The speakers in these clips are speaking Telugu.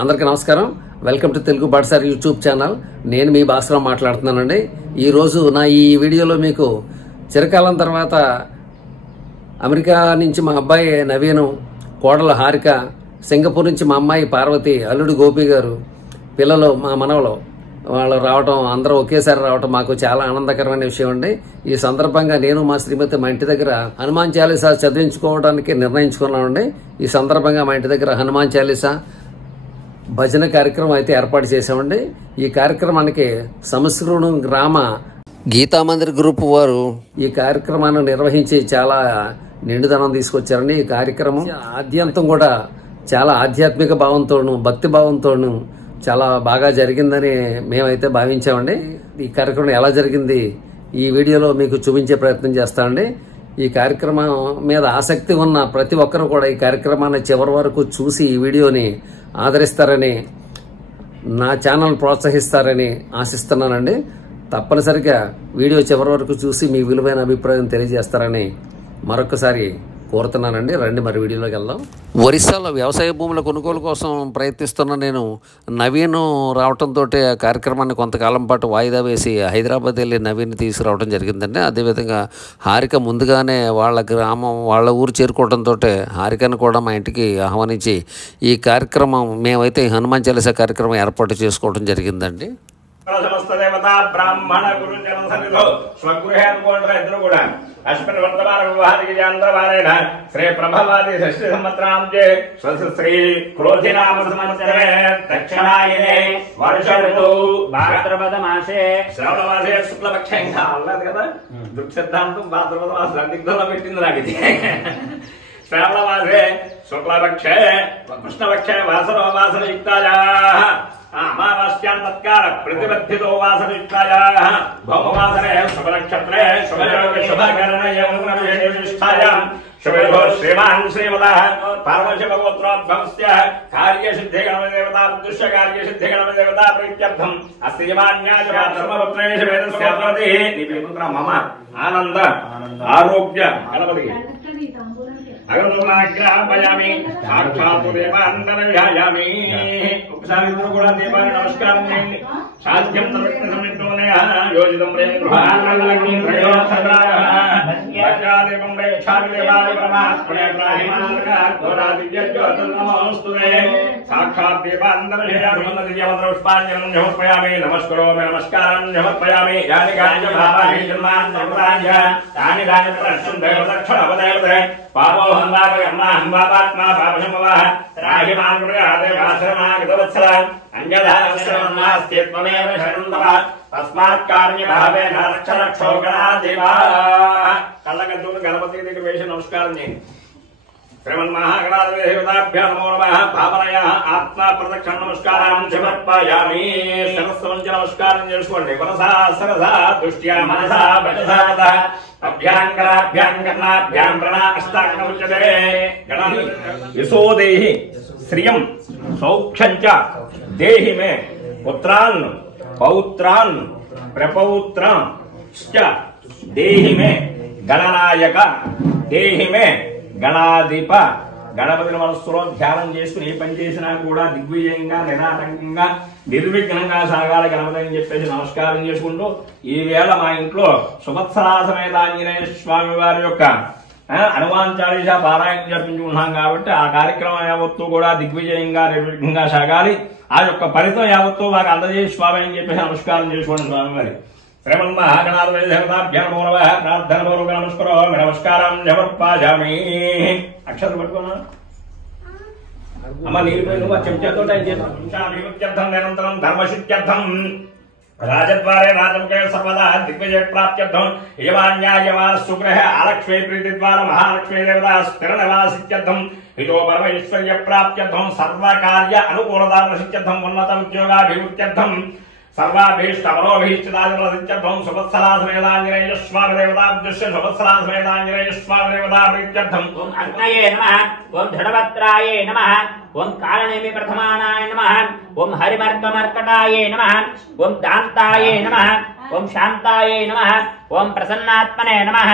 అందరికీ నమస్కారం. వెల్కమ్ టు తెలుగు బర్డ్సార్ యూట్యూబ్ ఛానల్. నేను మీ భాస్కర్ మాట్లాడుతున్నానండి. ఈరోజు నా ఈ వీడియోలో మీకు చిరకాలం తర్వాత అమెరికా నుంచి మా అబ్బాయి నవీను, కోడలు హారిక, సింగపూర్ నుంచి మా అమ్మాయి పార్వతి, అల్లుడు గోపి గారు, పిల్లలు మా మనవలు వాళ్ళు రావటం, అందరూ ఒకేసారి రావటం మాకు చాలా ఆనందకరమైన విషయం అండి. ఈ సందర్భంగా నేను మా శ్రీమతి మా ఇంటి దగ్గర హనుమాన్ చాలీసా చదివించుకోవడానికి నిర్ణయించుకున్నామండి. ఈ సందర్భంగా మా ఇంటి దగ్గర హనుమాన్ చాలీసా భజన కార్యక్రమం అయితే ఏర్పాటు చేశామండి. ఈ కార్యక్రమానికి సంస్కృతం గ్రామ గీతామందిర్ గ్రూప్ వారు ఈ కార్యక్రమాన్ని నిర్వహించి చాలా నిండుదనం తీసుకొచ్చారండి. ఈ కార్యక్రమం ఆద్యంతం కూడా చాలా ఆధ్యాత్మిక భావంతోనూ భక్తి భావంతోనూ చాలా బాగా జరిగిందని మేమైతే భావించామండి. ఈ కార్యక్రమం ఎలా జరిగింది ఈ వీడియోలో మీకు చూపించే ప్రయత్నం చేస్తామండి. ఈ కార్యక్రమం మీద ఆసక్తి ఉన్న ప్రతి ఒక్కరు కూడా ఈ కార్యక్రమాన్ని చివరి వరకు చూసి ఈ వీడియోని ఆదరిస్తారని, నా ఛానల్ ప్రోత్సహిస్తారని ఆశిస్తున్నానండి. తప్పనిసరిగా వీడియో చివరి వరకు చూసి మీ విలువైన అభిప్రాయం తెలియజేస్తారని మరొకసారి కోరుతున్నానండి. రండి మరి వీడియోలోకి వెళ్దాం. ఒరిస్సాలో వ్యవసాయ భూముల కొనుగోలు కోసం ప్రయత్నిస్తున్న నేను నవీన్ రావడంతో ఆ కార్యక్రమాన్ని కొంతకాలం పాటు వాయిదా వేసి హైదరాబాద్ వెళ్ళి నవీన్ తీసుకురావడం జరిగిందండి. అదేవిధంగా హారిక ముందుగానే వాళ్ళ గ్రామం వాళ్ళ ఊరు చేరుకోవడంతో హారికను కూడా మా ఇంటికి ఆహ్వానించి ఈ కార్యక్రమం మేమైతే హనుమాన్ చాలీసా కార్యక్రమం ఏర్పాటు చేసుకోవడం జరిగిందండి. సమస్త దేవత బ్రాహ్మణ గురుజన సన్నిధో స్వగృహే అనుకోండి ఇద్దరు కూడా అశ్విని వర్తమాన వివాహానికి జాంతవారేణ శ్రీ ప్రభవాది షష్ఠి సంవత్సరాంజే శ్రీ క్రోధినామ సంవత్సరే దక్షిణాయనే వర్ష ఋతువు భాద్రపద మాసే శ్రావణ మాసే శుక్లపక్ష ఇంకా అల్లదు కదా దుఃఖసిద్ధాంతం భాద్రపద మాసం సందిగ్ధంలో పెట్టింది నాకు ఇది. శ్రావణ మాసే శుక్లపక్షే కృష్ణపక్షే వాసనో వాసన యుక్తాయా అమావాస్యాం తత్కాల ప్రతిబద్ధితో వాసనయుక్తాయాః భౌమవాసనే శుభనక్షత్రే శుభయోగ శుభకరణయోగనిష్టాయాం శుభో శ్రీమాన్ శ్రీమతః పార్వశివగోత్రోద్భవస్య కార్యసిద్ధి గణదేవతా ఉద్దేశ్య కార్యసిద్ధి గణదేవతా ప్రీత్యర్థం అశ్రీమాన్యాచ ధర్మపుత్రేష వేదస్య ప్రతి నిపుత్ర మమ ఆనంద ఆరోగ్య గణపతి అగరబత్తులాగ్రాపయామి సాక్షాత్ దీపాంతరయామి. ఒకసారి ఇద్దరు కూడా దీపాన్ని నమస్కారం చేయండి. సాధ్యం సమిత్రోనే యోజితం ప్రేమ గృహాలగ్ని ప్రయోగం ప్రేక్షాదేవాది పరమాత్మనే ప్రాహిమానమోస్తుతే సాక్షాత్ దీపాంతరయామి పుష్పాంజలం నమస్కరోమి నమస్కారం సమర్పయామి. యాని కాని భావాని జన్మాన్ తాని దాని ప్రక్షం దేవదక్షిణ అవదేవతే పాపోహం వాపగర్మాహం వాపాత్మా పాపశంభవః రాహిమాన్ కృతవత్సల అంజధాస్త్వమేవ శరణం తవ తస్మాత్ కార్యభావేన రక్ష రక్షో గణాధిపా. కళ్ళగద్దులు గణపతి దగ్గర వేసి నమస్కారం చేయండి. శ్రీమన్మహాగణాధిపతాభ్యో నమో నమః. భావనయ ఆత్మ ప్రదక్షిణ నమస్కారం సమర్పయామి. శిరస్సు వంచి నమస్కారం చేసుకోండి. మనసా సరసా దృష్ట్యా మనసా వచసా అభ్యాంగరాభ్యాం కర్ణాభ్యాం ప్రణాష్టాంగ ఉచ్యతే. యశో దేహి శ్రియం సౌఖ్యం చ దేహి మే పుత్రాన్ పౌత్రాన్ ప్రపౌత్రాన్ చ దేహి మే గణనాయక దేహి మే గణాధిప. గణపతిని మనస్సులో ధ్యానం చేసుకుని ఏ పని చేసినా కూడా దిగ్విజయంగా నిరాటంకంగా నిర్విఘ్నంగా సాగాలి గణపతి అని చెప్పేసి నమస్కారం చేసుకుంటూ ఈవేళ మా ఇంట్లో సువత్సరాసమేత ఆంజనేయ స్వామి వారి యొక్క హనుమాన్ చాలీసా పారాయణం జరిపించుకున్నాం కాబట్టి ఆ కార్యక్రమం యావత్తు కూడా దిగ్విజయంగా నిర్విఘ్నంగా సాగాలి. ఆ యొక్క ఫలితం యావత్తు మాకు అందజేసి స్వామి అని చెప్పేసి నమస్కారం చేసుకోండి స్వామి వారి. శ్రీమన్మహాగణాధిపతాభ్యో నమో నమః. ప్రార్థనపూర్వక నమస్కరోమి నమస్కారం సమర్పయామి. అక్షరం పట్టుకున్నా అమ్మ నీళ్ళు నువ్వు చెంచాతో అభివృద్ధ్యర్థం నిరంతరం ధర్మసిద్ధ్యర్థం రాజద్వారే రాజముఖే సర్వదా దిగ్విజయ ప్రాప్త్యర్థం యమాన్యాయమాన సుగ్రహ ఆలక్ష్మీ ప్రీతి ద్వారా మహాలక్ష్మీ దేవత స్థిర నివాసిత్యర్థం హితో పరమైశ్వర్య ప్రాప్త్యర్థం సర్వకార్య అనుకూలతాసిత్యర్థం ఉన్నత ఉద్యోగాభివృద్ధ్యర్థం సర్వాభీష్టమనోభీష్టాదిత్యర్థం సువత్సరాసమేతాంజనేయ స్వామి దేవతాదృశ్య సువత్సరాసమేతాంజనేయ స్వామి దేవతా ప్రీత్యర్థం. ఓం అగ్నయే నమః. ఓం ధృడవత్రాయే నమః. ఓం కాలనేమి ప్రథమానాయ నమః. ఓం హరిమర్కమర్కటాయే నమః. ఓం దాంతాయే నమః. ఓం శాంతాయే నమః. ఓం ప్రసన్నాత్మనే నమః.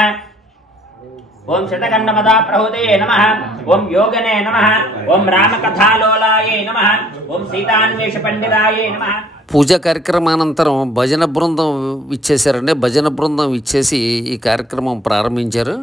ఓం శతకండమదా ప్రహుతయే నమః ఓం యోగనే నమః ఓం రామకథాలోలాయే నమః ఓం సీతాన్వేష పండితాయే నమః. పూజా కార్యక్రమానంతరం భజన బృందం ఇచ్చేశారండి. భజన బృందం ఇచ్చేసి ఈ కార్యక్రమం ప్రారంభించారు.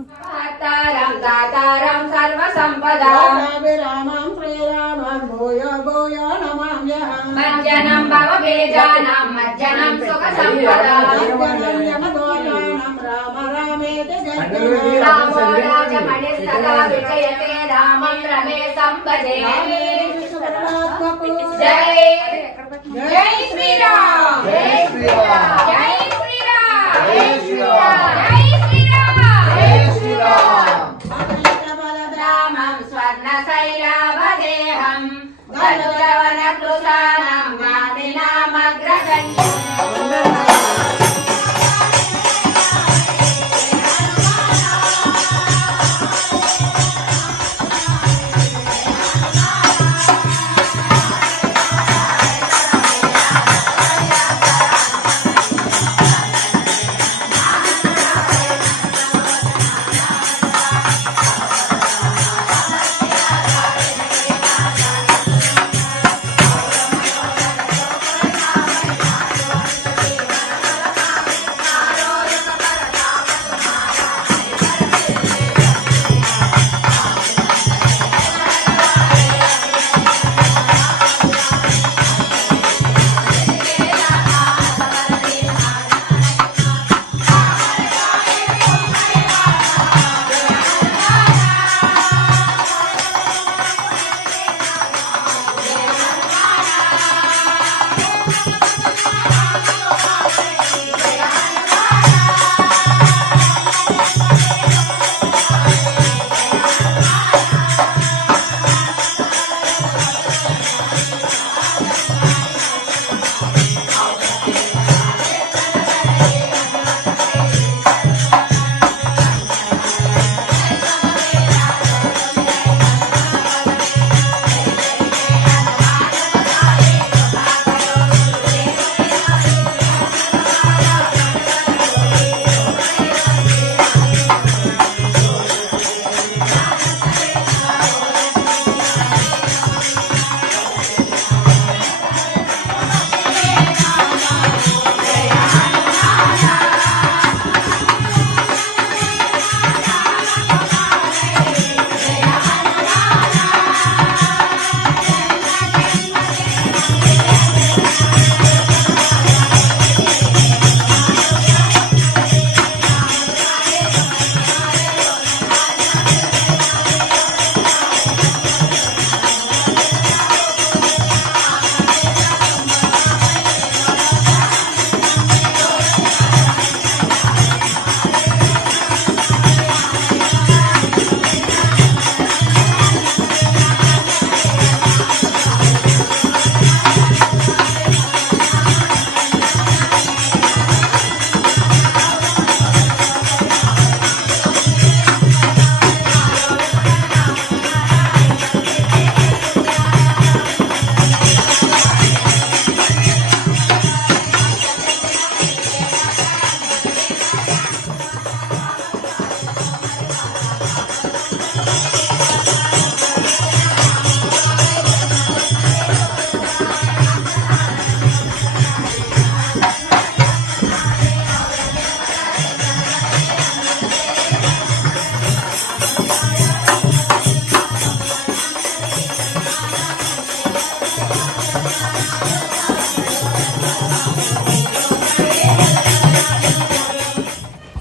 జై శ్రీరామ్ జై శ్రీరామ్ జై శ్రీరామ్ జై శ్రీరామ్ జై శ్రీరామ్ జై శ్రీరామ్ బలరామం స్వర్ణశైలాభదేహం గరుడవనకృతానం గామినామగ్రగణ్యం.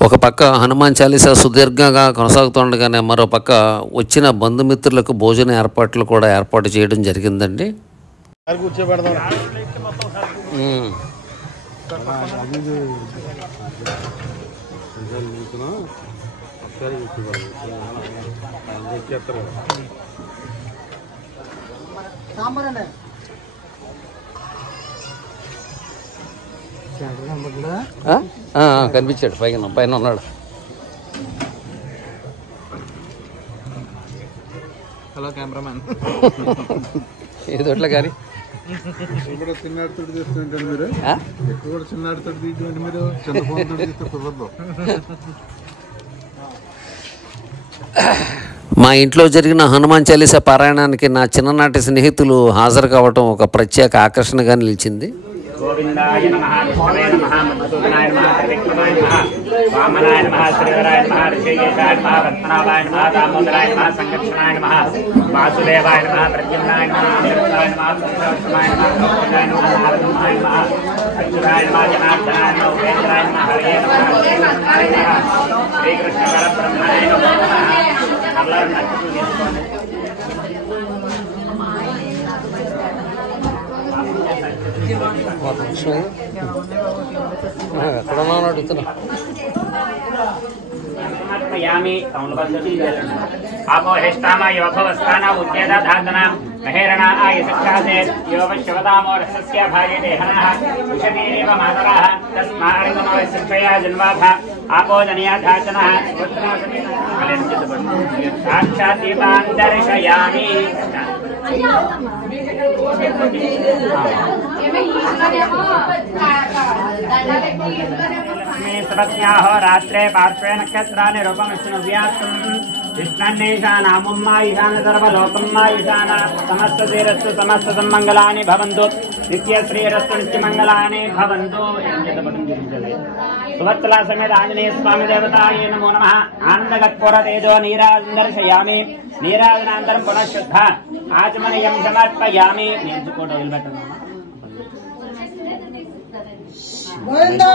ఒక పక్క హనుమాన్ చాలీసా సుదీర్ఘంగా కొనసాగుతుండగానే మరో పక్క వచ్చిన బంధుమిత్రులకు భోజన ఏర్పాట్లు కూడా ఏర్పాటు చేయడం జరిగిందండి. కనిపించాడు పైన ఉన్నాడు. Hello cameraman. ఏదోట్లా కానీ కూడా చిన్నాడితో తీసుకుంటారు మీరు, ఎక్కువ కూడా చిన్నాడితో తీసుకోండి మీరు, చిన్న ఫోన్ తీస్తే కుదరదు. మా ఇంట్లో జరిగిన హనుమాన్ చాలీసా పారాయణానికి నా చిన్ననాటి స్నేహితులు హాజరు కావటం ఒక ప్రత్యేక ఆకర్షణగా నిలిచింది. గోవిందాయ నమః విష్ణవే నమః మధుసూదనాయ నమః త్రివిక్రమాయ నమః వామనాయ నమః శ్రీవరాయ నమః ఋషికేశాయ నమః పద్మనాభాయ నమః దామోదరాయ నమః సంకర్షణాయ నమః వాసుదేవాయ నమః ప్రద్యుమ్నాయ నమః అనిరుద్ధాయ నమః సంకర్షణాయ నమః కౌశికాయ నమః నారదమాయ నమః అచ్యుతాయ నమః జనార్దనాయ నమః ఉపేంద్రాయ నమః హరే నమః శ్రీకృష్ణాయ నమః శ్రీకృష్ణ పరబ్రహ్మణాయ నమః. అల్లాహ్ నచ్చుతూ తీసుకోండి. आपोहिष्टामा योभवस्थाना उद्येदा धादना महेरणा आयसक्षासे योवश्यवदामो रसस्य भार्यते हनः विषमीरेव मातरः तस्मार्गमवशिक्षया जन्वाभा आपो जनिया धाचनः साक्षात् दीपान् दर्शयामि. सपत्न्याहो रात्रे पार्श्वे नक्षत्राणि रूपमश्नुव्यात्तम् कृष्णन्नेशानामुम्मा ईशान सर्वलोकम्मा ईशान समस्त श्रीरस्तु समस्त सम्मङ्गलानि भवन्तु नित्यश्रीरस्तु नित्यमङ्गलानि भवन्तु. सुवत्सला समेत आञ्जनेय स्वामी देवताय नमो नमः. आनन्दकर्पूर तेजो नीराजनं दर्शयामि. नीराजनानन्तरं पुनः शुद्ध आचमनीयं समर्पयामि. గోవిందా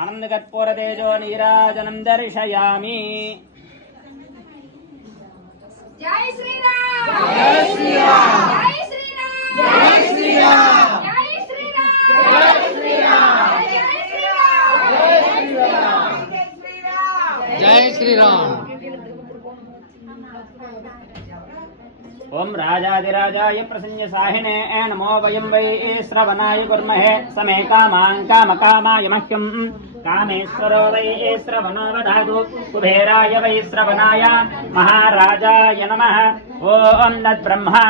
ఆనందకర్పూర తేజో నీరాజనం దర్శయామి. జై శ్రీరామ్ జై శ్రీరామ్ జై శ్రీరామ్ జై శ్రీరామ్ జై శ్రీరామ్ జై శ్రీరామ్ జై శ్రీరామ్ జై శ్రీరామ్. ओम राजाधिराजाय प्रसन्न साहिने नमो वयं वै श्रवणाय कुर्महे समे कामान् कामकामाय मह्यं कामेश्वरो वै श्रवणो वदातु कुबेराय वै श्रवणाय महाराजाय नमः. ओम तद्ब्रह्मा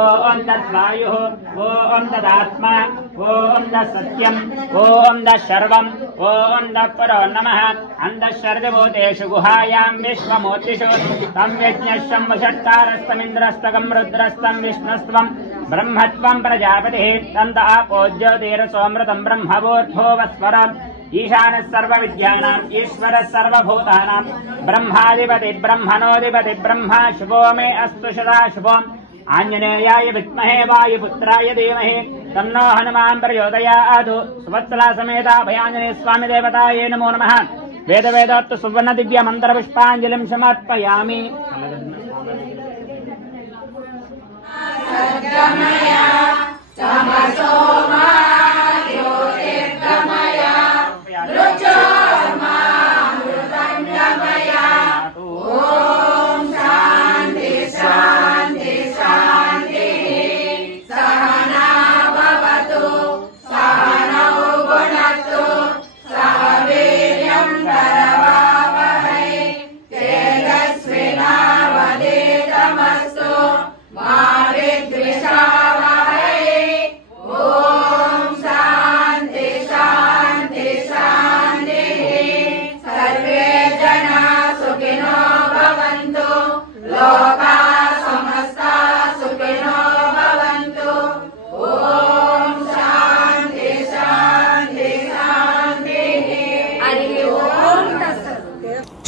ओम तद्वायुः ओम तदात्मा ओम तत्सत्यम् ओम तत्सर्वम् ओम तत्परो नमः. अन्तःशर्वभूतेषु गुहायां विश्वमूर्तिषु तं यज्ञश्चं वषट्कारस्तमिन्द्रस्तकं रुद्रस्तं विष्णुस्त्वं ब्रह्मत्वं प्रजापतिः तं तापोज्योतिरसोऽमृतं ब्रह्मभूर्भुवस्वरम् ईशानः सर्वविद्यानाम् ईश्वरः सर्वभूतानां ब्रह्माधिपति ब्रह्मणोऽधिपति ब्रह्मा शुभो मे अस्तु सदा शुभम्. आञ्जनेयाय विद्महे वायुपुत्राय धीमहि तन्नो हनुमान् प्रचोदयात्. सुवत्सला समेत अभयाञ्जनेय स्वामी देवताय नमो नमः. वेद वेदोक्त सुवर्ण दिव्य मंत्र पुष्पांजलिं समर्पयामि.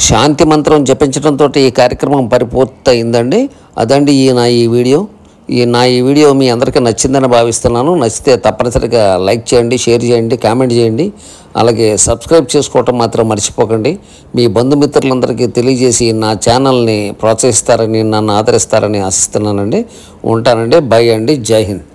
శాంతి మంత్రం జపించడంతో ఈ కార్యక్రమం పరిపూర్తయిందండి. అదండి నా ఈ వీడియో మీ అందరికీ నచ్చిందని భావిస్తున్నాను. నచ్చితే తప్పనిసరిగా లైక్ చేయండి, షేర్ చేయండి, కామెంట్ చేయండి. అలాగే సబ్స్క్రైబ్ చేసుకోవటం మాత్రం మర్చిపోకండి. మీ బంధుమిత్రులందరికీ తెలియజేసి నా ఛానల్ని ప్రోత్సహిస్తారని, నన్ను ఆదరిస్తారని ఆశిస్తున్నానండి. ఉంటానండి. బై అండి. జై హింద్.